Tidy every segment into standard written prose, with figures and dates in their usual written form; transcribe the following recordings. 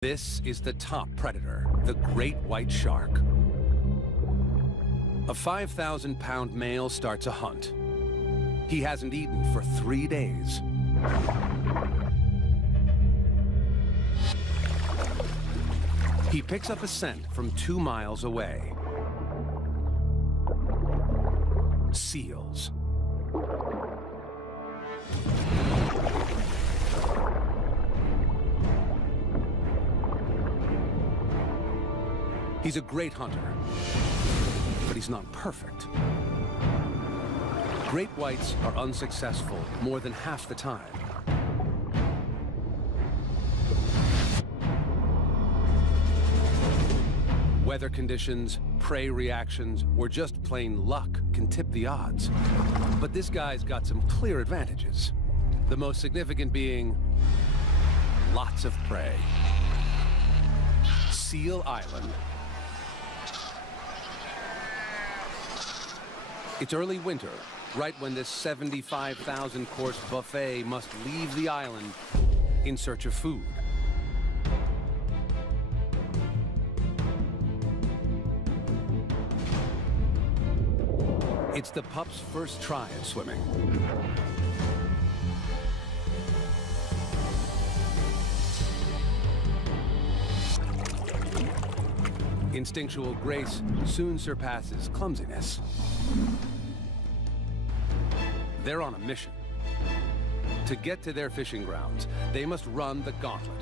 This is the top predator, the great white shark. A 5,000-pound male starts a hunt. He hasn't eaten for 3 days. He picks up a scent from 2 miles away. Seals. He's a great hunter, but he's not perfect. Great whites are unsuccessful more than half the time. Weather conditions, prey reactions, or just plain luck can tip the odds. But this guy's got some clear advantages. The most significant being lots of prey. Seal Island. It's early winter, right when this 75,000-course buffet must leave the island in search of food. It's the pup's first try at swimming. Instinctual grace soon surpasses clumsiness. They're on a mission. To get to their fishing grounds, they must run the gauntlet.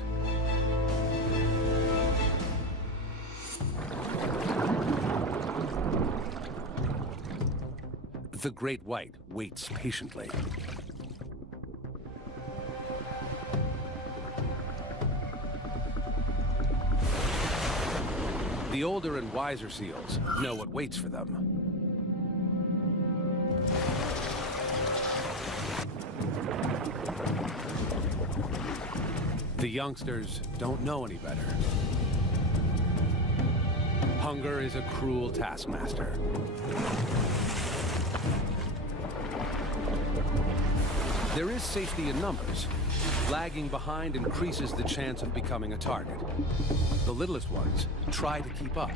The great white waits patiently. The older and wiser seals know what waits for them. The youngsters don't know any better. Hunger is a cruel taskmaster. There is safety in numbers. Lagging behind increases the chance of becoming a target. The littlest ones try to keep up.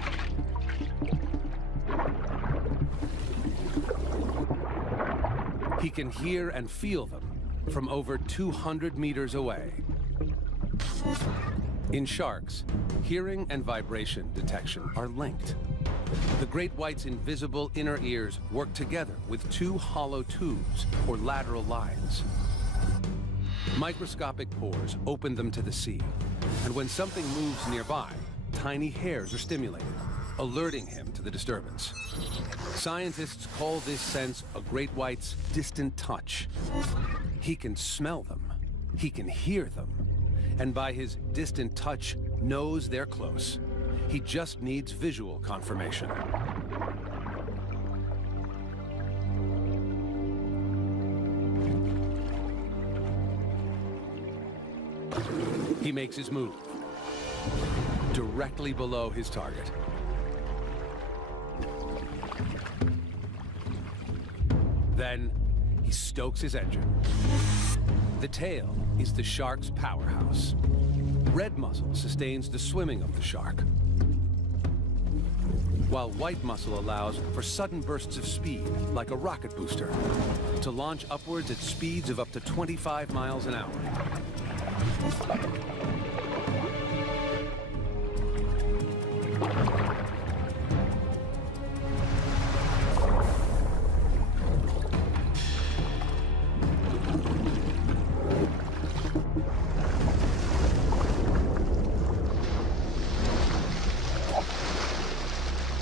He can hear and feel them from over 200 meters away. In sharks, hearing and vibration detection are linked. The great white's invisible inner ears work together with 2 hollow tubes or lateral lines. Microscopic pores open them to the sea, and when something moves nearby, tiny hairs are stimulated, alerting him to the disturbance. Scientists call this sense a great white's distant touch. He can smell them, he can hear them, and by his distant touch knows they're close. He just needs visual confirmation. He makes his move, directly below his target. Then, he stokes his engine. The tail is the shark's powerhouse. Red muscle sustains the swimming of the shark, while white muscle allows for sudden bursts of speed, like a rocket booster, to launch upwards at speeds of up to 25 miles an hour.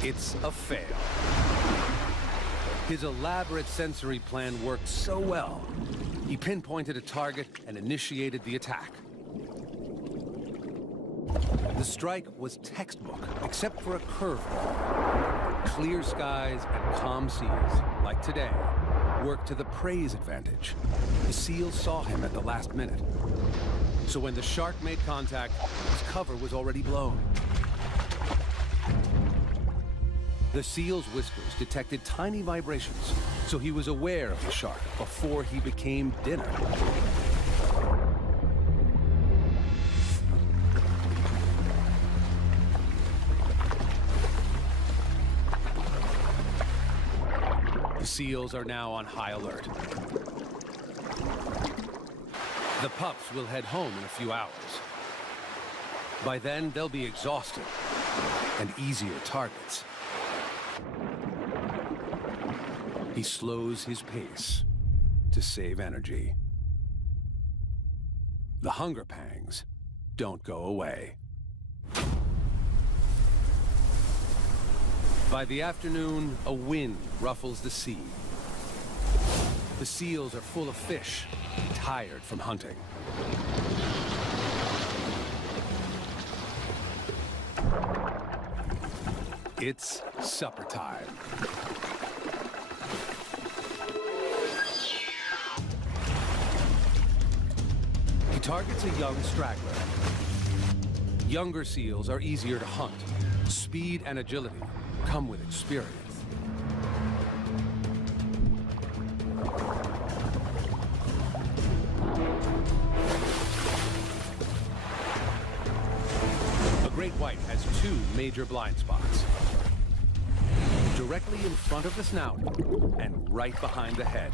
It's a fail. His elaborate sensory plan worked so well. He pinpointed a target and initiated the attack. The strike was textbook, except for a curveball. Clear skies and calm seas, like today, worked to the prey's advantage. The seal saw him at the last minute. So when the shark made contact, his cover was already blown. The seal's whiskers detected tiny vibrations, so he was aware of the shark before he became dinner. seals are now on high alert. The pups will head home in a few hours. By then, they'll be exhausted and easier targets. He slows his pace to save energy. The hunger pangs don't go away. By the afternoon, a wind ruffles the sea. The seals are full of fish, tired from hunting. It's supper time. He targets a young straggler. Younger seals are easier to hunt. Speed and agility come with experience. A great white has two major blind spots. Directly in front of the snout and right behind the head.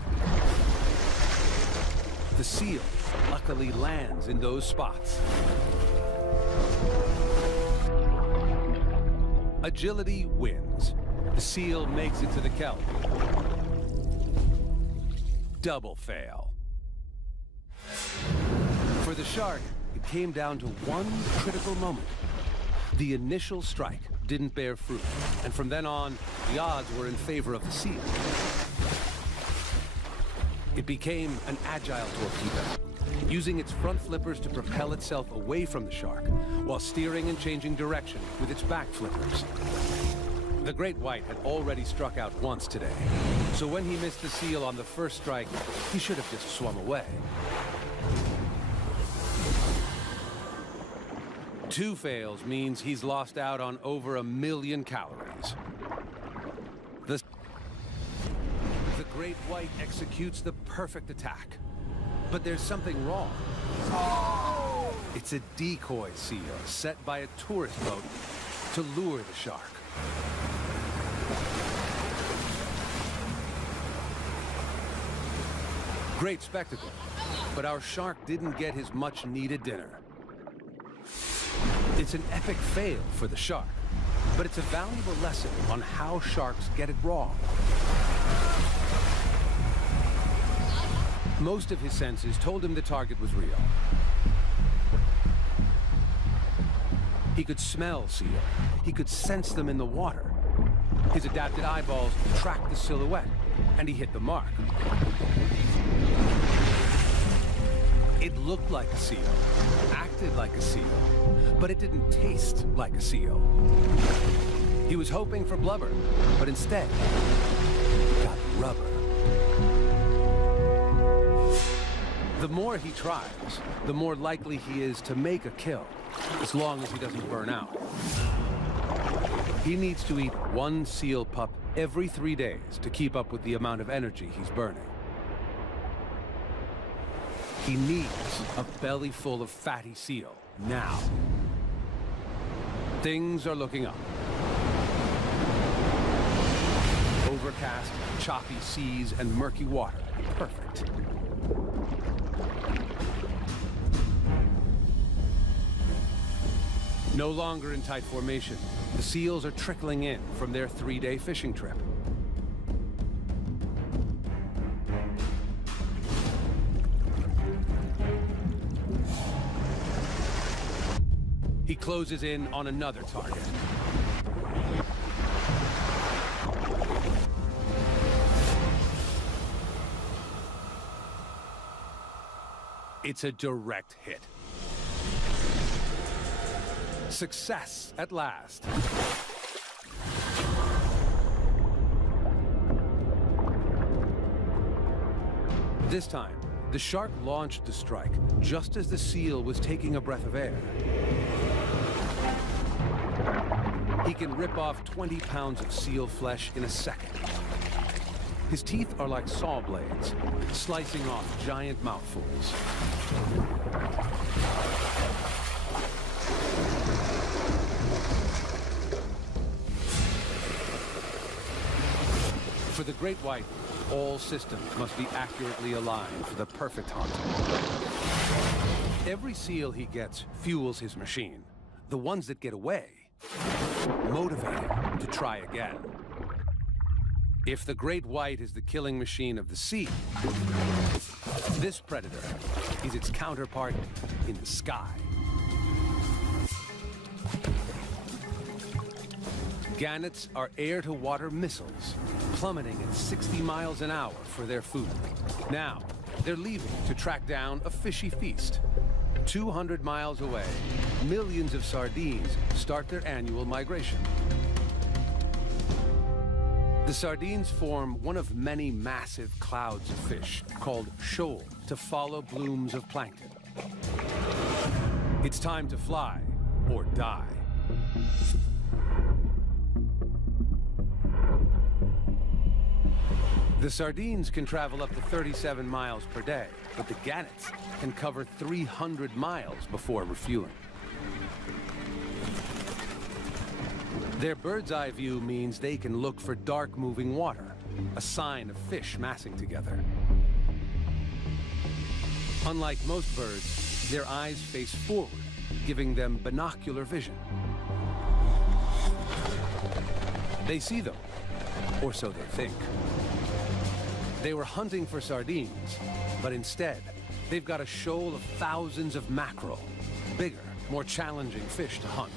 The seal luckily lands in those spots. Agility wins. The seal makes it to the kelp. Double fail. For the shark, it came down to one critical moment. The initial strike didn't bear fruit, and from then on, the odds were in favor of the seal. It became an agile torpedo, using its front flippers to propel itself away from the shark, while steering and changing direction with its back flippers. The great white had already struck out once today, so when he missed the seal on the first strike, he should have just swum away. Two fails means he's lost out on over 1 million calories. The great white executes the perfect attack. But there's something wrong. It's a decoy seal set by a tourist boat to lure the shark. Great spectacle, but our shark didn't get his much-needed dinner. It's an epic fail for the shark, but it's a valuable lesson on how sharks get it wrong. Most of his senses told him the target was real. He could smell seal. He could sense them in the water. His adapted eyeballs tracked the silhouette, and he hit the mark. It looked like a seal, acted like a seal, but it didn't taste like a seal. He was hoping for blubber, but instead, he got rubber. The more he tries, the more likely he is to make a kill, as long as he doesn't burn out. He needs to eat one seal pup every 3 days to keep up with the amount of energy he's burning. He needs a belly full of fatty seal, now. Things are looking up. Overcast, choppy seas, and murky water. Perfect. No longer in tight formation, the seals are trickling in from their 3-day fishing trip. He closes in on another target. It's a direct hit. Success at last. This time, the shark launched the strike just as the seal was taking a breath of air. He can rip off 20 pounds of seal flesh in a second. His teeth are like saw blades, slicing off giant mouthfuls. For the great white, All systems must be accurately aligned for the perfect hunt. Every seal he gets fuels his machine. The ones that get away motivate him to try again. If the great white is the killing machine of the sea, this predator is its counterpart in the sky. Gannets are air-to-water missiles, plummeting at 60 miles an hour for their food. Now, they're leaving to track down a fishy feast. 200 miles away, millions of sardines start their annual migration. The sardines form one of many massive clouds of fish called shoal to follow blooms of plankton. It's time to fly or die. The sardines can travel up to 37 miles per day, but the gannets can cover 300 miles before refueling. Their bird's-eye view means they can look for dark moving water, a sign of fish massing together. Unlike most birds, their eyes face forward, giving them binocular vision. They see them, or so they think. They were hunting for sardines, but instead, they've got a shoal of thousands of mackerel, bigger, more challenging fish to hunt.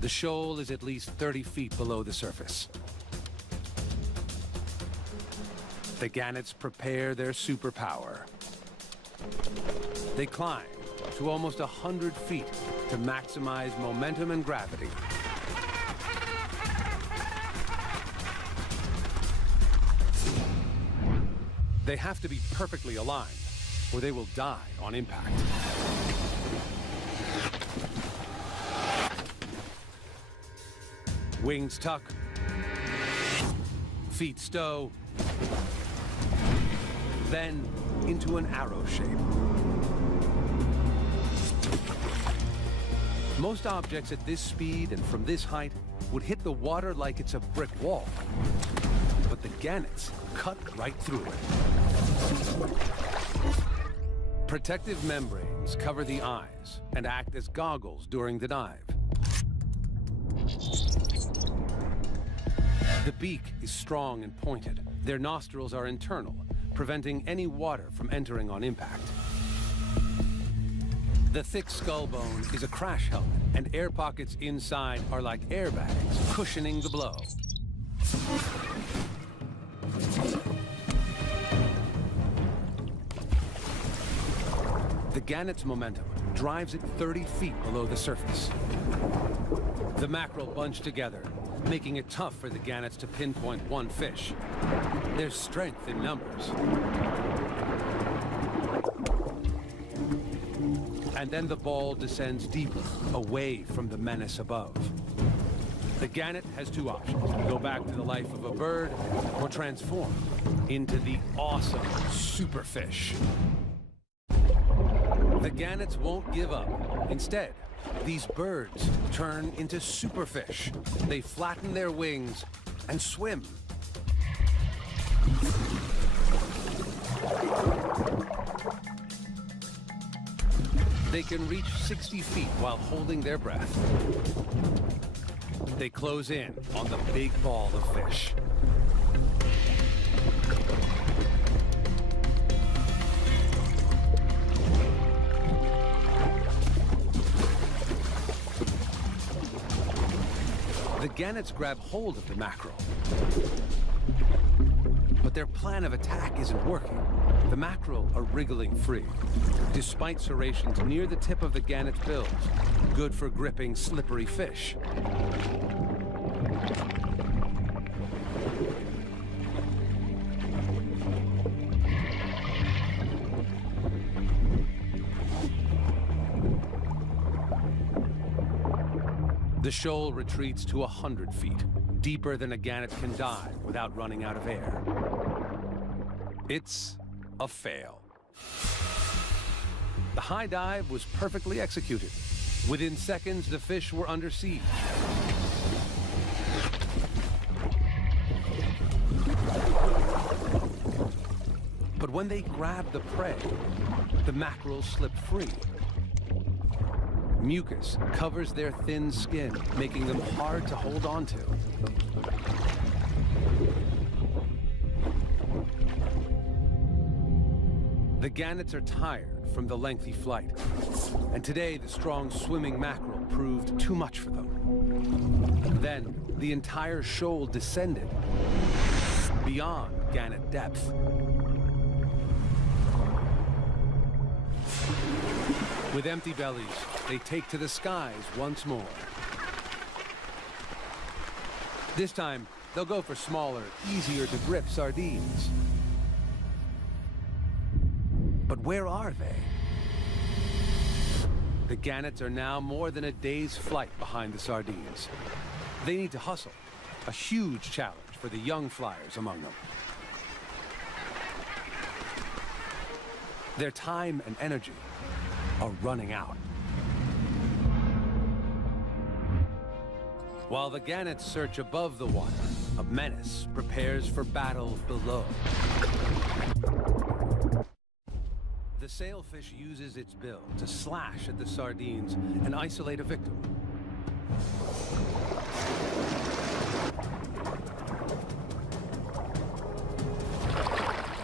The shoal is at least 30 feet below the surface. The gannets prepare their superpower. They climb to almost 100 feet to maximize momentum and gravity. They have to be perfectly aligned, or they will die on impact. Wings tuck, feet stow, then into an arrow shape. Most objects at this speed and from this height would hit the water like it's a brick wall. But the gannets cut right through it. Protective membranes cover the eyes and act as goggles during the dive. The beak is strong and pointed. Their nostrils are internal, preventing any water from entering on impact. The thick skull bone is a crash helmet, and air pockets inside are like airbags, cushioning the blow. The gannet's momentum drives it 30 feet below the surface. The mackerel bunch together, making it tough for the gannets to pinpoint one fish. There's strength in numbers. And then the ball descends deeper, away from the menace above. The gannet has two options: go back to the life of a bird, or transform into the awesome superfish. The gannets won't give up. Instead, these birds turn into superfish. They flatten their wings and swim. They can reach 60 feet while holding their breath. They close in on the big ball of fish. The gannets grab hold of the mackerel. But their plan of attack isn't working. The mackerel are wriggling free, despite serrations near the tip of the gannet's bills, good for gripping slippery fish. The shoal retreats to 100 feet, deeper than a gannet can dive without running out of air. It's a fail. The high dive was perfectly executed. Within seconds, the fish were under siege. But when they grab the prey, the mackerels slip free. Mucus covers their thin skin, making them hard to hold on to. The gannets are tired from the lengthy flight, and today the strong swimming mackerel proved too much for them. Then the entire shoal descended beyond gannet depth. With empty bellies, they take to the skies once more. This time, they'll go for smaller, easier to grip sardines. But where are they? The gannets are now more than a day's flight behind the sardines. They need to hustle, a huge challenge for the young flyers among them. Their time and energy are running out. While the gannets search above the water, a menace prepares for battle below. The sailfish uses its bill to slash at the sardines and isolate a victim.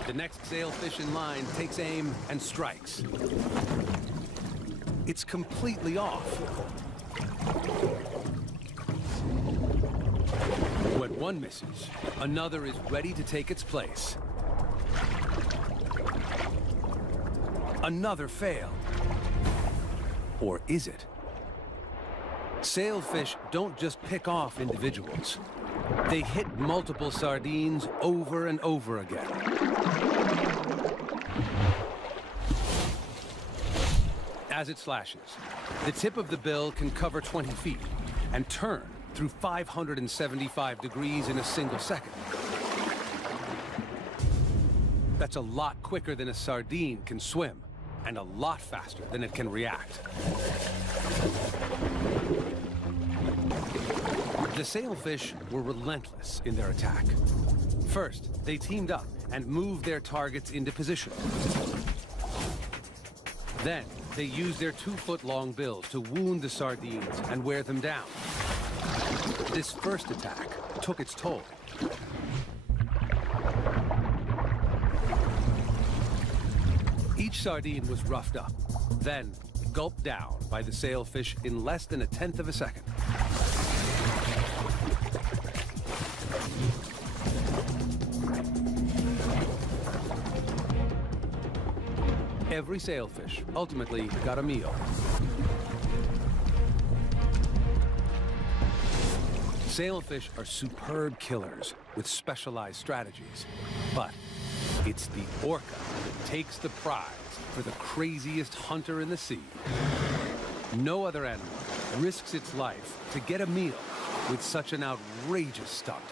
The next sailfish in line takes aim and strikes. It's completely off. When one misses, another is ready to take its place. Another failed. Or is it? Sailfish don't just pick off individuals. They hit multiple sardines over and over again. As it slashes, the tip of the bill can cover 20 feet and turn through 575 degrees in a single second. That's a lot quicker than a sardine can swim, and a lot faster than it can react. The sailfish were relentless in their attack. First, they teamed up and moved their targets into position. Then, they used their 2-foot-long bills to wound the sardines and wear them down. This first attack took its toll. Each sardine was roughed up, then gulped down by the sailfish in less than 1/10 of a second. Every sailfish ultimately got a meal. Sailfish are superb killers with specialized strategies, but it's the orca that takes the prize for the craziest hunter in the sea. No other animal risks its life to get a meal with such an outrageous stunt.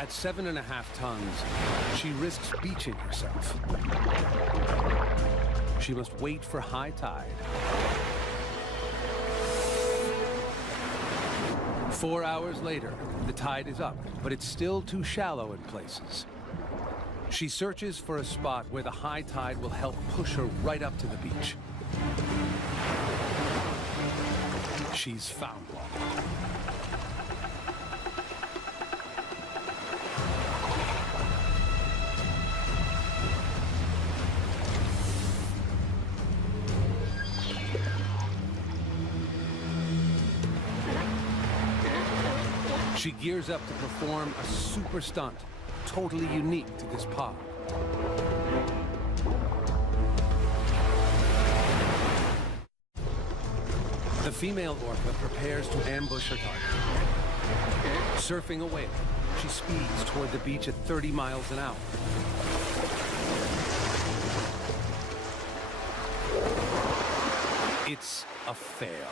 At 7.5 tons, she risks beaching herself. She must wait for high tide. 4 hours later, the tide is up, but it's still too shallow in places. She searches for a spot where the high tide will help push her right up to the beach. She's found one. She gears up to perform a super stunt, totally unique to this pod. The female orca prepares to ambush her target. Surfing a whale, she speeds toward the beach at 30 miles an hour. It's a fail.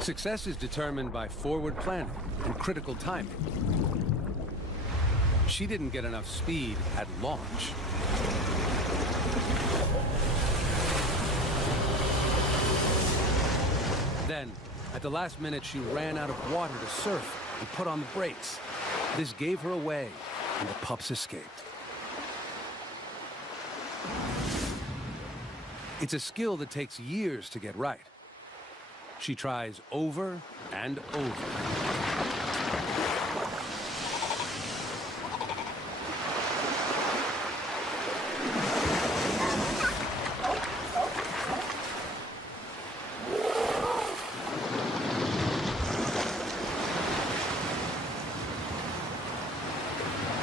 Success is determined by forward planning and critical timing. She didn't get enough speed at launch. Then, at the last minute, she ran out of water to surf and put on the brakes. This gave her away, and the pups escaped. It's a skill that takes years to get right. She tries over and over.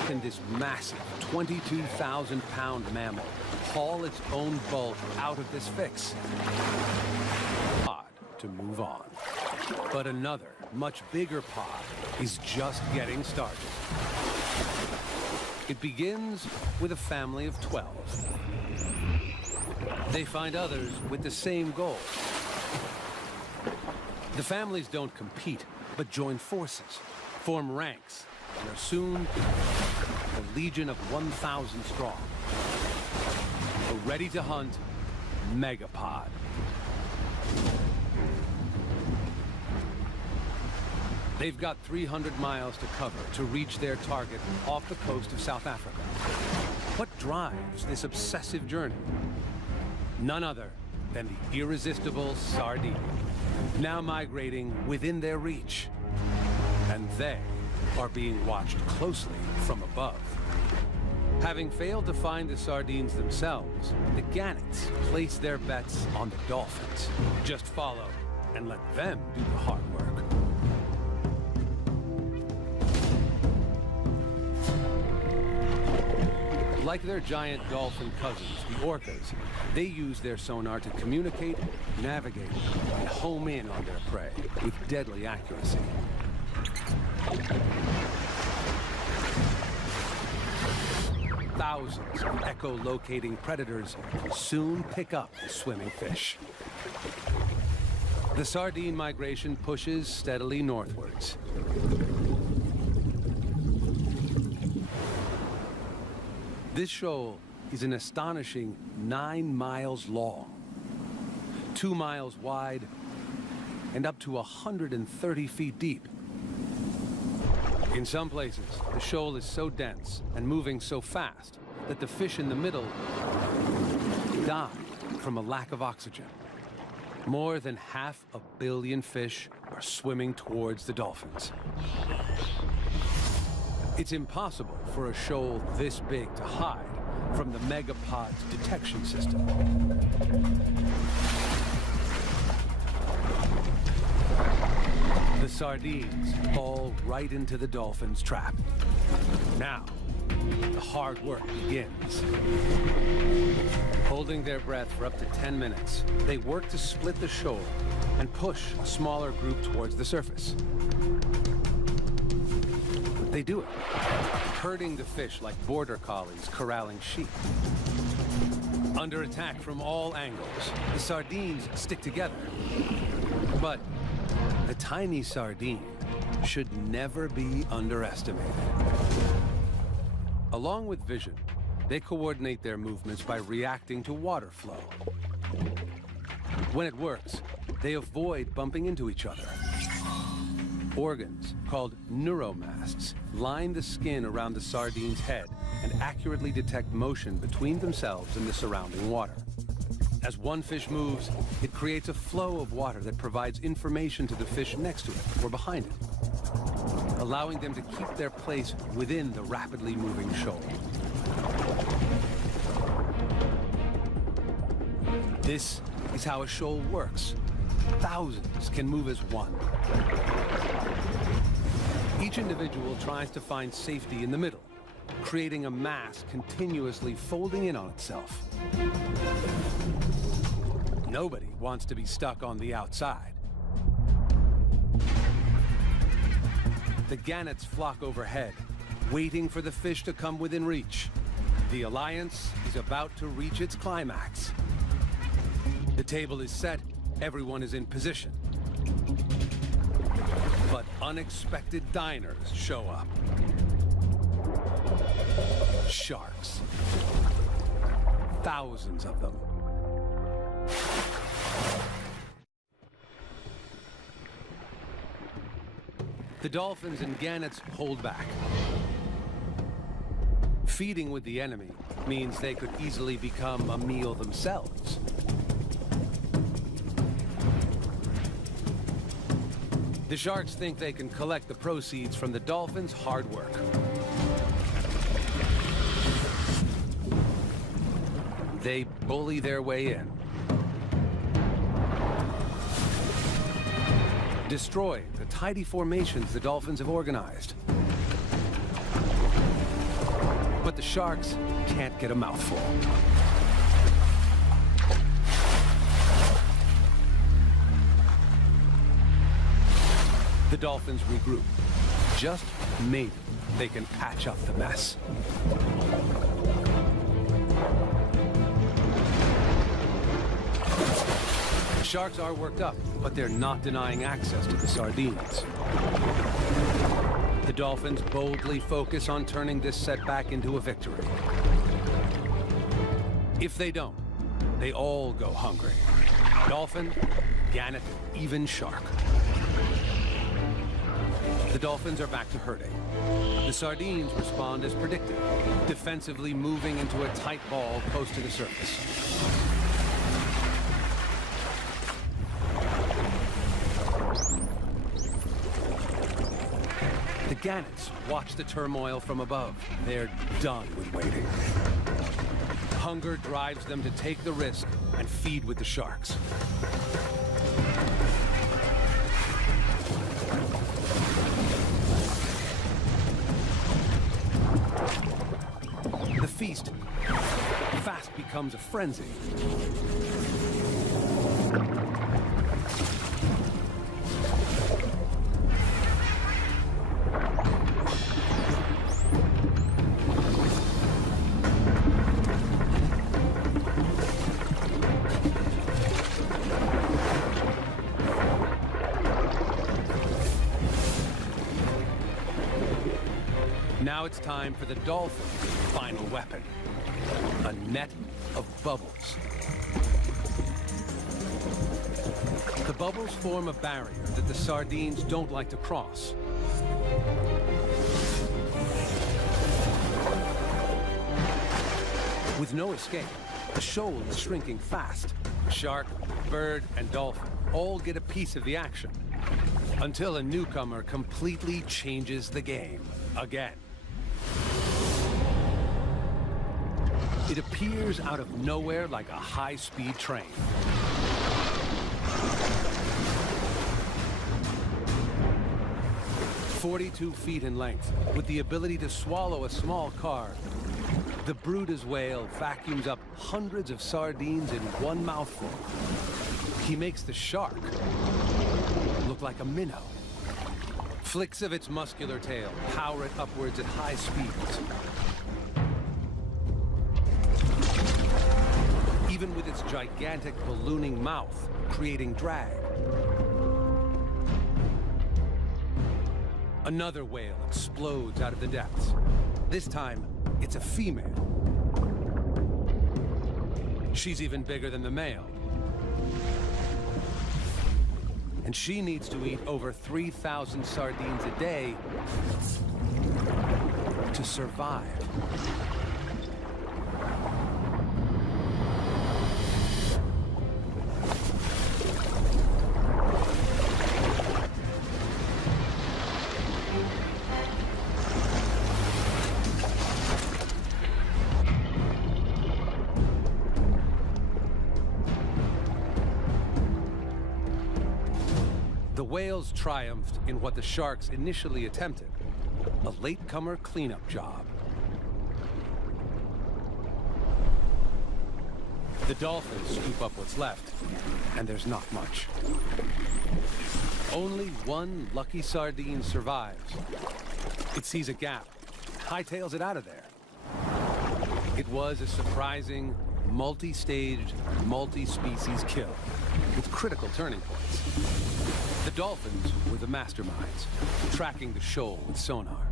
Can this massive 22,000-pound mammal haul its own bulk out of this fix? Pod to move on. But another, much bigger pod is just getting started. It begins with a family of 12. They find others with the same goal. The families don't compete, but join forces, form ranks, and are soon a legion of 1,000 strong. A ready-to-hunt megapod. They've got 300 miles to cover to reach their target off the coast of South Africa. What drives this obsessive journey? None other than the irresistible sardine, now migrating within their reach. And they are being watched closely from above. Having failed to find the sardines themselves, the gannets place their bets on the dolphins. Just follow and let them do the hard work. Like their giant dolphin cousins, the orcas, they use their sonar to communicate, navigate, and home in on their prey with deadly accuracy. Thousands of echolocating predators soon pick up the swimming fish. The sardine migration pushes steadily northwards. This shoal is an astonishing 9 miles long, 2 miles wide, and up to 130 feet deep. In some places, the shoal is so dense and moving so fast that the fish in the middle die from a lack of oxygen. More than 500 million fish are swimming towards the dolphins. It's impossible for a shoal this big to hide from the megapod's detection system. The sardines fall right into the dolphins' trap. Now, the hard work begins. Holding their breath for up to 10 minutes, they work to split the shoal and push a smaller group towards the surface. They do it, herding the fish like border collies corralling sheep. Under attack from all angles, the sardines stick together. But the tiny sardine should never be underestimated. Along with vision, they coordinate their movements by reacting to water flow. When it works, they avoid bumping into each other. Organs, called neuromasts, line the skin around the sardine's head and accurately detect motion between themselves and the surrounding water. As one fish moves, it creates a flow of water that provides information to the fish next to it or behind it, allowing them to keep their place within the rapidly moving shoal. This is how a shoal works. Thousands can move as one. Each individual tries to find safety in the middle, creating a mass continuously folding in on itself. Nobody wants to be stuck on the outside. The gannets flock overhead, waiting for the fish to come within reach. The alliance is about to reach its climax. The table is set, everyone is in position. But unexpected diners show up. Sharks. Thousands of them. The dolphins and gannets hold back. Feeding with the enemy means they could easily become a meal themselves. The sharks think they can collect the proceeds from the dolphins' hard work. They bully their way in, destroy the tidy formations the dolphins have organized. But the sharks can't get a mouthful. The dolphins regroup. Just maybe they can patch up the mess. Sharks are worked up, but they're not denying access to the sardines. The dolphins boldly focus on turning this setback into a victory. If they don't, they all go hungry. Dolphin, gannet, even shark. The dolphins are back to herding. The sardines respond as predicted, defensively moving into a tight ball close to the surface. The gannets watch the turmoil from above. They're done with waiting. Hunger drives them to take the risk and feed with the sharks. The feast fast becomes a frenzy. Now it's time for the dolphin's final weapon, a net of bubbles. The bubbles form a barrier that the sardines don't like to cross. With no escape, the shoal is shrinking fast. Shark, bird, and dolphin all get a piece of the action, until a newcomer completely changes the game again. It appears out of nowhere like a high-speed train. "42 feet in length, with the ability to swallow a small car, the Brutus whale vacuums up hundreds of sardines in one mouthful. He makes the shark look like a minnow. Flicks of its muscular tail power it upwards at high speeds. Even with its gigantic ballooning mouth, creating drag. Another whale explodes out of the depths. This time, it's a female. She's even bigger than the male. And she needs to eat over 3,000 sardines a day to survive. The whales triumphed in what the sharks initially attempted, a latecomer cleanup job. The dolphins scoop up what's left, and there's not much. Only one lucky sardine survives. It sees a gap, hightails it out of there. It was a surprising, multi-staged, multi-species kill, with critical turning points. The dolphins were the masterminds, tracking the shoal with sonar.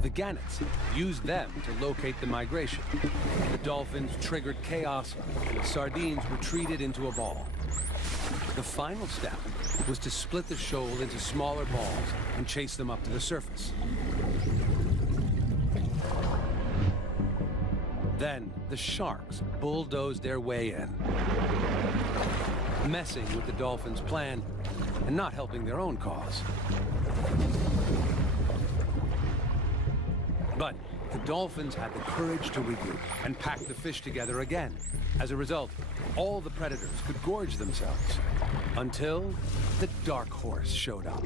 The gannets used them to locate the migration. The dolphins triggered chaos, and the sardines retreated into a ball. The final step was to split the shoal into smaller balls and chase them up to the surface. Then the sharks bulldozed their way in, messing with the dolphins' plan and not helping their own cause. But the dolphins had the courage to regroup and pack the fish together again. As a result, all the predators could gorge themselves until the dark horse showed up.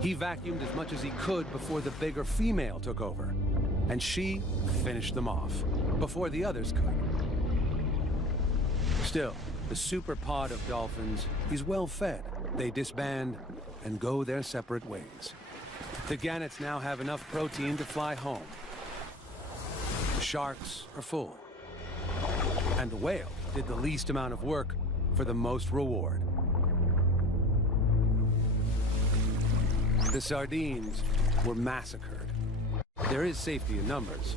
He vacuumed as much as he could before the bigger female took over, and she finished them off before the others could. Still, the super pod of dolphins is well fed. They disband and go their separate ways. The gannets now have enough protein to fly home. The sharks are full. And the whale did the least amount of work for the most reward. The sardines were massacred. There is safety in numbers,